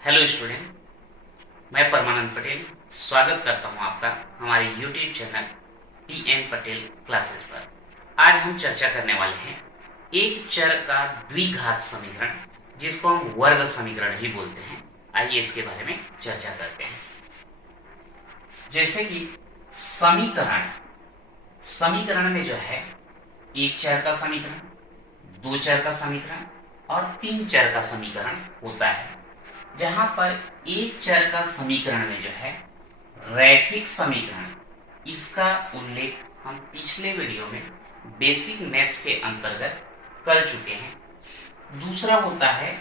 Hello student, मैं परमानंद पटेल स्वागत करता हूं आपका हमारे YouTube channel PN Patel classes पर। आज हम चर्चा करने वाले हैं एक चर का द्विघात समीकरण, जिसको हम वर्ग समीकरण भी बोलते हैं। आइए इसके बारे में चर्चा करते हैं। जैसे कि समीकरण में जो है एक चर का समीकरण, दो चर का समीकरण और तीन चर का समीकरण होता है। जहां पर एक चर का समीकरण में जो है रैखिक समीकरण, इसका उल्लेख हम पिछले वीडियो में बेसिक मैथ्स के अंतर्गत कर चुके हैं। दूसरा होता है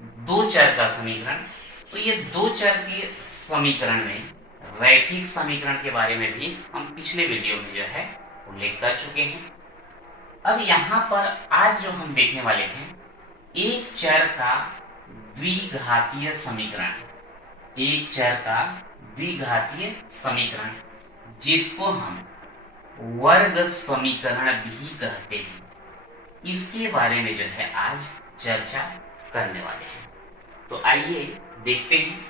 दो चर का समीकरण। तो ये दो चर के समीकरण में रैखिक समीकरण के बारे में भी हम पिछले वीडियो में जो है उल्लेख कर चुके हैं। अब यहाँ पर आज जो हम देखने वाले हैं एक चर का द्विघातीय समीकरण, एक चर का द्विघातीय समीकरण, जिसको हम वर्ग समीकरण भी कहते हैं। इसके बारे में जो है आज चर्चा करने वाले हैं। तो आइए देखते हैं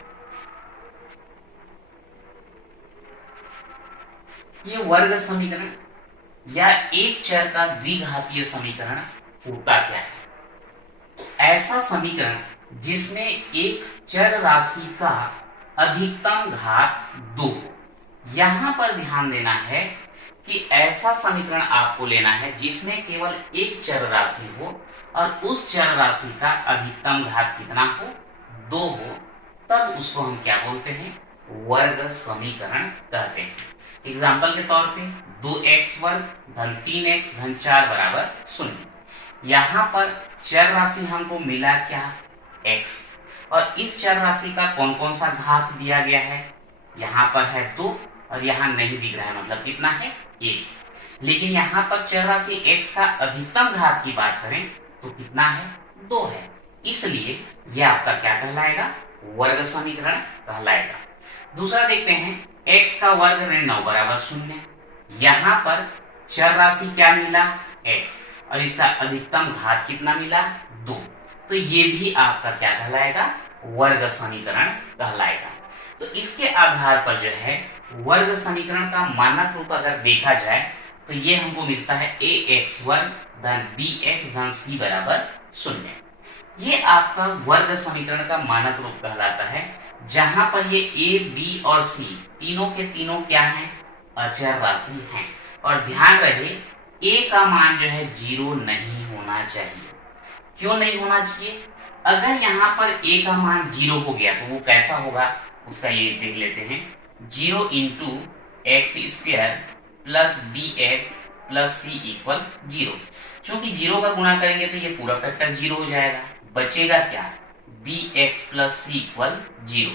ये वर्ग समीकरण या एक चर का द्विघातीय समीकरण होता क्या है। तो ऐसा समीकरण जिसमें एक चर राशि का अधिकतम घात 2। यहां पर ध्यान देना है कि ऐसा समीकरण आपको लेना है जिसमें केवल एक चर राशि हो और उस चर राशि का अधिकतम घात कितना हो, 2 हो, तब उसको हम क्या बोलते हैं, वर्ग समीकरण कहते हैं। एग्जाम्पल के तौर पे 2x वर्ग धन 3x धन 4 बराबर 0। यहाँ पर चर राशि हमको मिला क्या, x, और इस चर राशि का कौन कौन सा घात दिया गया है, यहाँ पर है 2 और यहाँ नहीं दिख रहा है, मतलब कितना है 1। लेकिन यहाँ पर चर राशि x का अधिकतम घात की बात करें तो कितना है, 2 है। इसलिए यह आपका क्या कहलाएगा, वर्ग समीकरण कहलाएगा। दूसरा देखते हैं x का वर्ग ऋण 9 बराबर 0। यहाँ पर चर राशि क्या मिला, x, और इसका अधिकतम घात कितना मिला, 2। तो ये भी आपका क्या कहलाएगा, वर्ग समीकरण कहलाएगा। तो इसके आधार पर जो है वर्ग समीकरण का मानक रूप अगर देखा जाए तो ये हमको मिलता है ax वर्ग धन bx धन c बराबर 0। ये आपका वर्ग समीकरण का मानक रूप कहलाता है, जहां पर ये a, b और c तीनों के तीनों क्या हैं, अचर राशि हैं। और ध्यान रहे a का मान जो है 0 नहीं होना चाहिए। क्यों नहीं होना चाहिए, अगर यहाँ पर a का मान 0 हो गया तो वो कैसा होगा, उसका ये देख लेते हैं। 0 into x square plus b x plus c equal 0। चूंकि 0 का गुणा करेंगे तो ये पूरा फैक्टर 0 हो जाएगा, बचेगा क्या, B x plus c equal 0।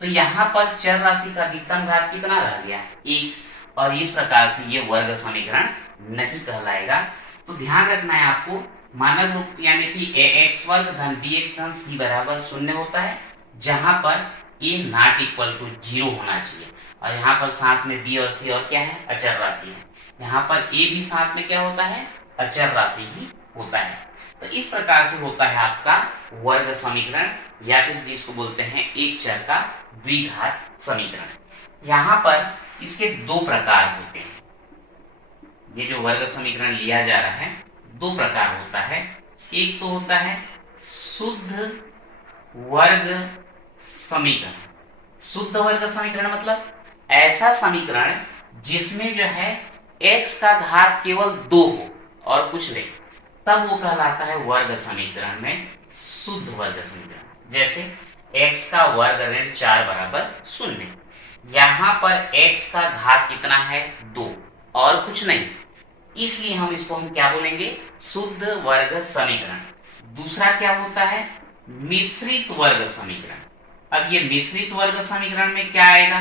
तो यहाँ पर चर राशि का अधिकतम घात कितना रह गया, 1, और इस प्रकार से ये वर्ग समीकरण नहीं कहलाएगा। तो ध्यान रखना है आपको, मानक रूप यानी कि ax वर्ग धन bx धन c बराबर 0 होता है, जहां पर a नॉट इक्वल टू 0 होना चाहिए। और यहाँ पर साथ में b और c और क्या है, अचर राशि है। यहाँ पर a भी साथ में क्या होता है, अचर राशि ही होता है। तो इस प्रकार से होता है आपका वर्ग समीकरण, या फिर जिसको बोलते हैं एक चर का द्विघात समीकरण। यहाँ पर इसके दो प्रकार होते हैं। ये जो वर्ग समीकरण लिया जा रहा है दो प्रकार होता है। एक तो होता है शुद्ध वर्ग समीकरण। शुद्ध वर्ग समीकरण मतलब ऐसा समीकरण जिसमें जो है x का घात केवल 2 हो और कुछ नहीं, तब वो कहलाता है वर्ग समीकरण में शुद्ध वर्ग समीकरण। जैसे x का वर्ग ऋण 4 बराबर 0। यहाँ पर x का घात कितना है, 2 और कुछ नहीं, इसलिए हम इसको क्या बोलेंगे, शुद्ध वर्ग समीकरण। दूसरा क्या होता है, मिश्रित वर्ग समीकरण। अब ये मिश्रित वर्ग समीकरण में क्या आएगा,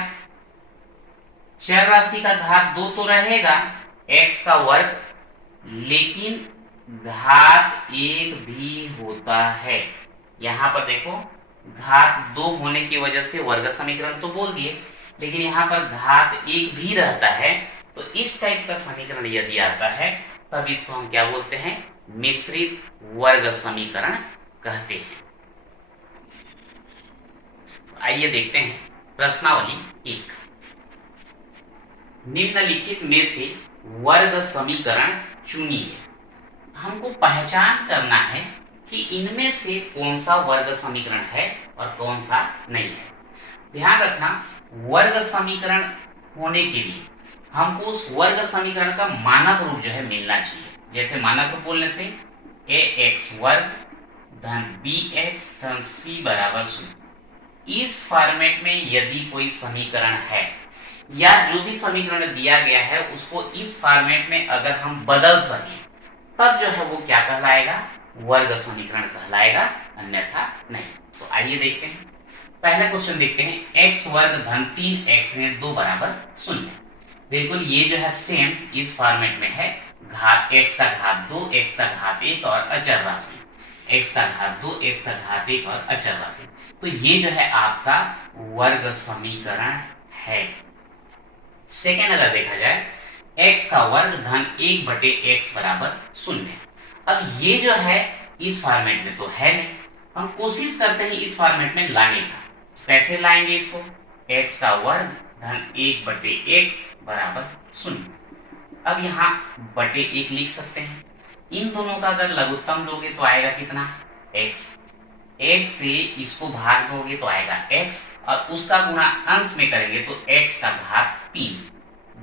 चर राशि का घात 2 तो रहेगा, x का वर्ग, लेकिन घात 1 भी होता है। यहाँ पर देखो घात 2 होने की वजह से वर्ग समीकरण तो बोल दिए, लेकिन यहाँ पर घात 1 भी रहता है। तो इस टाइप का समीकरण यदि आता है तब इसको हम क्या बोलते हैं, मिश्रित वर्ग समीकरण कहते हैं। आइए देखते हैं प्रश्नावली 1। निम्नलिखित में से वर्ग समीकरण चुनिए। हमको पहचान करना है कि इनमें से कौन सा वर्ग समीकरण है और कौन सा नहीं है। ध्यान रखना, वर्ग समीकरण होने के लिए हमको उस वर्ग समीकरण का मानक रूप जो है मिलना चाहिए। जैसे मानक रूप बोलने से ax वर्ग धन bx धन c बराबर 0। इस फॉर्मेट में यदि कोई समीकरण है या जो भी समीकरण दिया गया है उसको इस फॉर्मेट में अगर हम बदल सकें तब जो है वो क्या कहलाएगा, वर्ग समीकरण कहलाएगा, अन्यथा नहीं। तो आइए देखते हैं। पहला क्वेश्चन देखते हैं, x वर्ग धन 3x ऋण 2 बराबर 0। बिल्कुल ये जो है सेम इस फॉर्मेट में है, घात x का घात 2 x का घात 1 और अचर राशि, x का घात 2 x का घात 1 और अचर राशि। तो ये जो है आपका वर्ग समीकरण है। सेकेंड अगर देखा जाए, x का वर्ग धन 1 बटे x बराबर 0। अब ये जो है इस फॉर्मेट में तो है नहीं, हम कोशिश करते हैं इस फॉर्मेट में लाने का। कैसे लाएंगे इसको, x का वर्ग धन 1 बटे x बराबर 0। अब यहाँ बटे 1 लिख सकते हैं। इन दोनों का अगर लघुत्तम लोगे तो आएगा कितना, x। x से इसको भाग दोगे तो आएगा x और उसका गुणा अंश में करेंगे तो x का घात 3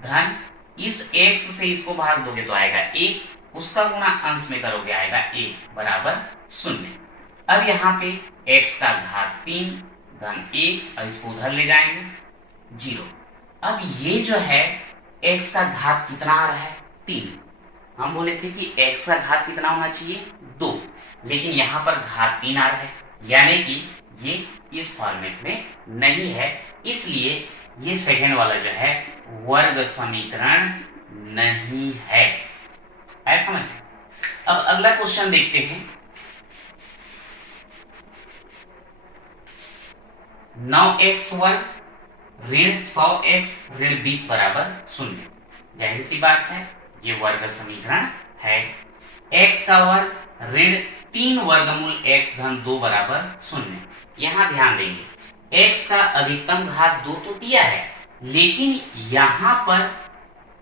धन इस x से इसको भाग दोगे तो आएगा 1, उसका गुणा अंश में करोगे आएगा 1 बराबर 0। अब यहाँ पे x का घात 3 धन 1 और इसको उधर ले जाएंगे 0। अब ये जो है x का घात कितना आ रहा है, 3। हम बोले थे कि x का घात कितना होना चाहिए, 2, लेकिन यहाँ पर घात 3 आ रहा है, यानी कि ये इस फॉर्मेट में नहीं है, इसलिए ये सेकेंड वाला जो है वर्ग समीकरण नहीं है। ऐसा समझ। अब अगला क्वेश्चन देखते हैं, 9x वर्ग ऋण 100x ऋण 20 बराबर 0। जाहिर सी बात है ये वर्ग समीकरण है। x का वर्ग ऋण 3 वर्गमूल x धन 2 बराबर 0। यहाँ ध्यान देंगे, x का अधिकतम घात 2 तो दिया है, लेकिन यहाँ पर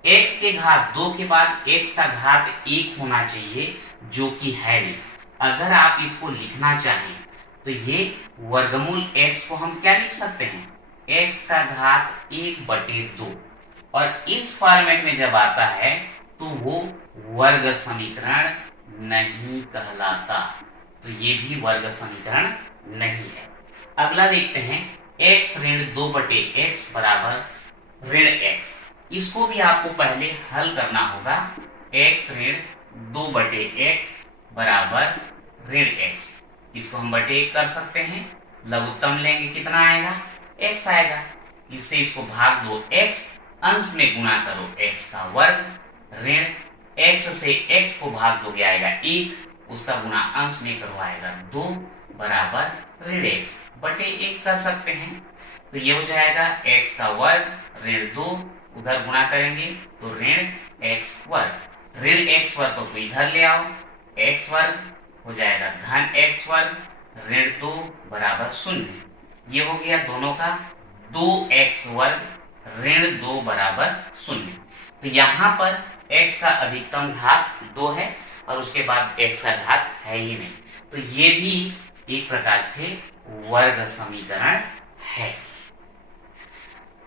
x के घात 2 के बाद x का घात 1 होना चाहिए, जो कि है नहीं। अगर आप इसको लिखना चाहें तो ये वर्गमूल x को हम क्या लिख सकते हैं, x का घात 1 बटे 2, और इस फॉर्मेट में जब आता है तो वो वर्ग समीकरण नहीं कहलाता। तो ये भी वर्ग समीकरण नहीं है। अगला देखते हैं, x ऋण 2 बटे x बराबर ऋण x। इसको भी आपको पहले हल करना होगा। x ऋण 2 बटे x बराबर ऋण x, इसको हम बटे 1 कर सकते हैं। लघुत्तम लेंगे कितना आएगा, x आएगा। इससे इसको भाग दो x, अंश में गुणा करो x का वर्ग, ऋण x से x को भाग दोगे आएगा 1, उसका गुणा अंश में करो आएगा 2 बराबर ऋण x बटे 1 कर सकते हैं। तो ये हो जाएगा x का वर्ग ऋण 2, उधर गुणा करेंगे तो ऋण x वर्ग, ऋण x वर्ग को इधर ले आओ, x वर्ग हो जाएगा धन x वर्ग ऋण 2 बराबर 0। ये हो गया दोनों का 2x वर्ग ऋण 2 बराबर 0। तो यहाँ पर x का अधिकतम घात 2 है और उसके बाद x का घात है ही नहीं, तो ये भी एक प्रकार से वर्ग समीकरण है।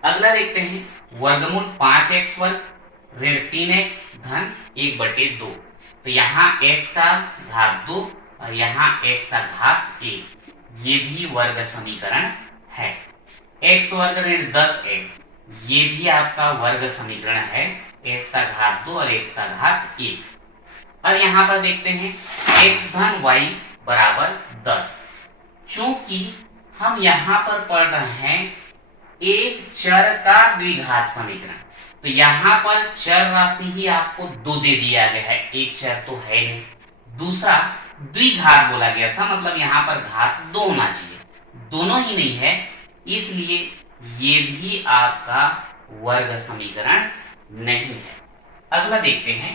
अगला देखते हैं, वर्गमूल 5x वर्ग ऋण 3x धन 1 बटे 2। तो यहाँ x का घात 2 और यहाँ x का घात 1, ये भी वर्ग समीकरण है। x वर्ग ऋण 10x, ये भी आपका वर्ग समीकरण है, x का घात 2 और x का घात 1। और यहाँ पर देखते हैं x धन y बराबर 10। चूंकि हम यहाँ पर पढ़ रहे हैं एक चर का द्विघात समीकरण, तो यहाँ पर चर राशि ही आपको 2 दे दिया गया है, एक चर तो है नहीं। दूसरा द्विघात बोला गया था, मतलब यहाँ पर घात 2 होना चाहिए, दोनों ही नहीं है, इसलिए ये भी आपका वर्ग समीकरण नहीं है। अगला देखते हैं,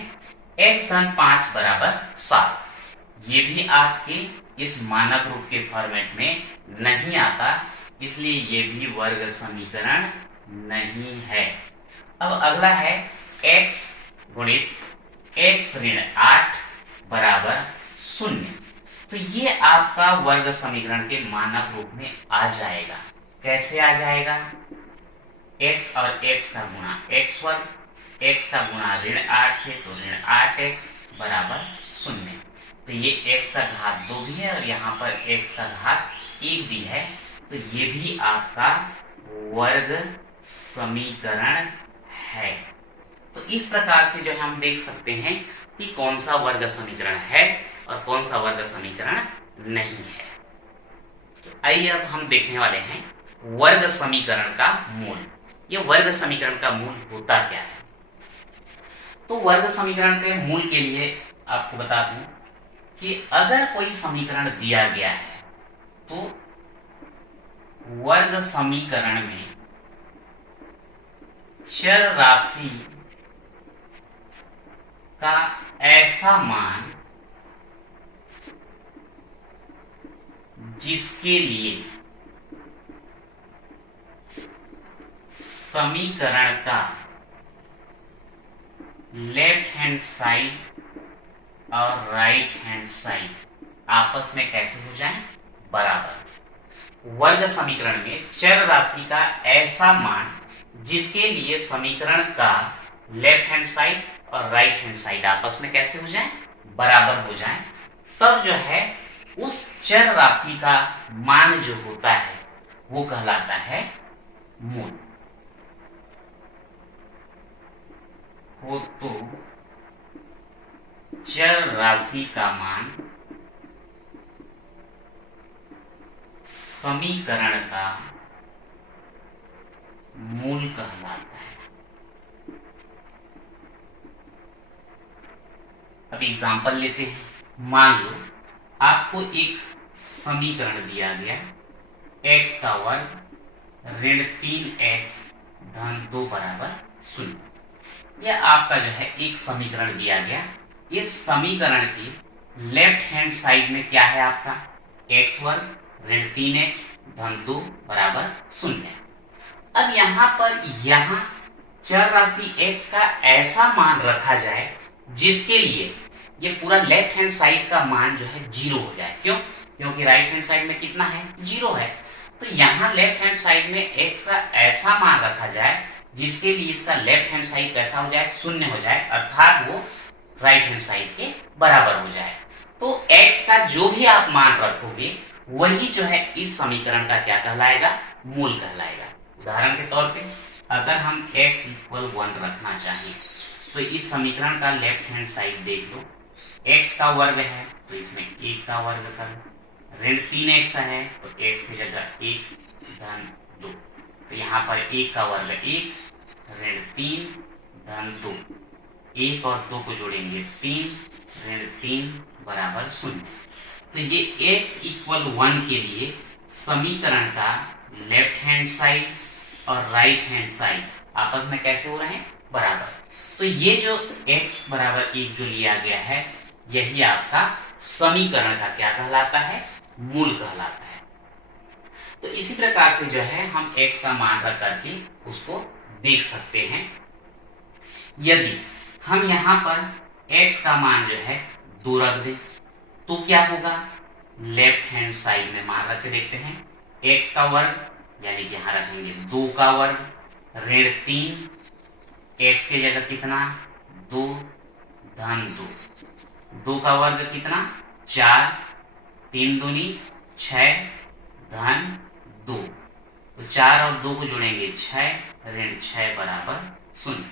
x धन 5 बराबर 7। ये भी आपके इस मानक रूप के फॉर्मेट में नहीं आता, इसलिए ये भी वर्ग समीकरण नहीं है। अब अगला है x गुणित x ऋण 8 बराबर 0। तो ये आपका वर्ग समीकरण के मानक रूप में आ जाएगा। कैसे आ जाएगा? x और x का गुणा x वर्ग, x का गुणा ऋण 8 से, तो ऋण 8x बराबर 0। तो ये x का घात 2 भी है और यहाँ पर x का घात 1 भी है। तो ये भी आपका वर्ग समीकरण है। तो इस प्रकार से जो है हम देख सकते हैं कि कौन सा वर्ग समीकरण है और कौन सा वर्ग समीकरण नहीं है। तो आइए अब हम देखने वाले हैं वर्ग समीकरण का मूल। ये वर्ग समीकरण का मूल होता क्या है? तो वर्ग समीकरण के मूल के लिए आपको बता दूं कि अगर कोई समीकरण दिया गया है तो वर्ग समीकरण में चर राशि का ऐसा मान जिसके लिए समीकरण का लेफ्ट हैंड साइड और राइट हैंड साइड आपस में कैसे हो जाए? बराबर। वर्ग समीकरण में चर राशि का ऐसा मान जिसके लिए समीकरण का लेफ्ट हैंड साइड और राइट हैंड साइड आपस में कैसे हो जाए? बराबर हो जाए। तब जो है उस चर राशि का मान जो होता है वो कहलाता है मूल। हो तो चर राशि का मान समीकरण का मूल कहलाता है। अब एग्जाम्पल लेते हैं। मान लो आपको एक समीकरण दिया गया, x का वर्ग ऋण 3x धन 2 बराबर 0। यह आपका जो है एक समीकरण दिया गया। इस समीकरण की लेफ्ट हैंड साइड में क्या है आपका? x वर्ग ऋण 3x धन 2 बराबर 0। अब यहाँ पर यहाँ चर राशि x का ऐसा मान रखा जाए जिसके लिए ये पूरा लेफ्ट हैंड साइड का मान जो है 0 हो जाए। क्यों? क्योंकि राइट हैंड साइड में कितना है? 0 है। तो यहाँ लेफ्ट हैंड साइड में x का ऐसा मान रखा जाए जिसके लिए इसका लेफ्ट हैंड साइड कैसा हो जाए? 0 हो जाए, अर्थात वो राइट हैंड साइड के बराबर हो जाए। तो x का जो भी आप मान रखोगे वही जो है इस समीकरण का क्या कहलाएगा? मूल कहलाएगा। उदाहरण के तौर पे अगर हम x इक्वल 1 रखना चाहें तो इस समीकरण का लेफ्ट हैंड साइड देख लो। x का वर्ग है तो इसमें 1 का वर्ग कर, ऋण 3x है तो x की जगह 1 धन 2। तो यहाँ पर 1 का वर्ग 1, ऋण 3 धन 2, 1 और 2 को जोड़ेंगे 3, ऋण 3 बराबर 0। तो ये x इक्वल 1 के लिए समीकरण का लेफ्ट हैंड साइड और राइट हैंड साइड आपस में कैसे हो रहे हैं? बराबर। तो ये जो x बराबर 1 जो लिया गया है यही आपका समीकरण का क्या कहलाता है? मूल कहलाता है। तो इसी प्रकार से जो है हम x का मान रख करके उसको देख सकते हैं। यदि हम यहाँ पर x का मान जो है 2 रख दें तो क्या होगा? लेफ्ट हैंड साइड में मान रख के देखते हैं। x का वर्ग यानी कि यहाँ रखेंगे 2 का वर्ग ऋण 3, x की जगह कितना? 2 धन 2 का वर्ग कितना? 4, 3 दूनी 6 धन 2। तो 4 और 2 को जोड़ेंगे 6, ऋण 6 बराबर 0।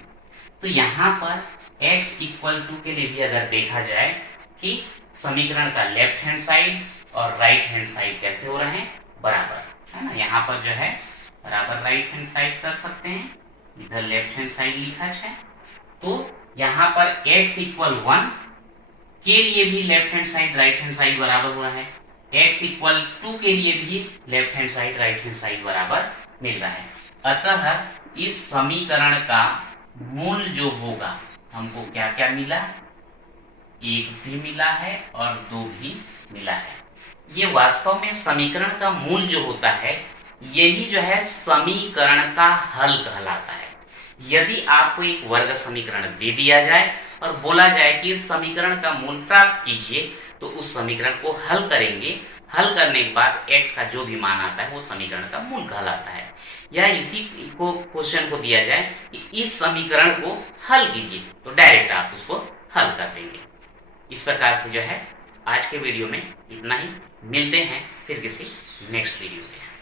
तो यहाँ पर x इक्वल टू के लिए भी अगर देखा जाए कि समीकरण का लेफ्ट हैंड साइड और राइट हैंड साइड कैसे हो रहे हैं? बराबर, है ना। यहाँ पर जो है बराबर राइट हैंड साइड कर सकते हैं, इधर लेफ्ट हैंड साइड लिखा है। तो यहाँ पर x इक्वल 1 के लिए भी left hand side right hand side बराबर हो रहा है, x इक्वल 2 के लिए भी left hand side right hand side बराबर मिल रहा है। अतः इस समीकरण का मूल जो होगा हमको क्या क्या मिला? 1 भी मिला है और 2 भी मिला है। ये वास्तव में समीकरण का मूल जो होता है यही जो है समीकरण का हल कहलाता है। यदि आपको एक वर्ग समीकरण दे दिया जाए और बोला जाए कि इस समीकरण का मूल प्राप्त कीजिए, तो उस समीकरण को हल करेंगे। हल करने के बाद x का जो भी मान आता है वो समीकरण का मूल कहलाता है। या इसी को क्वेश्चन को दिया जाए कि इस समीकरण को हल कीजिए, तो डायरेक्ट आप उसको हल कर देंगे। इस प्रकार से जो है आज के वीडियो में इतना ही। मिलते हैं फिर किसी नेक्स्ट वीडियो में।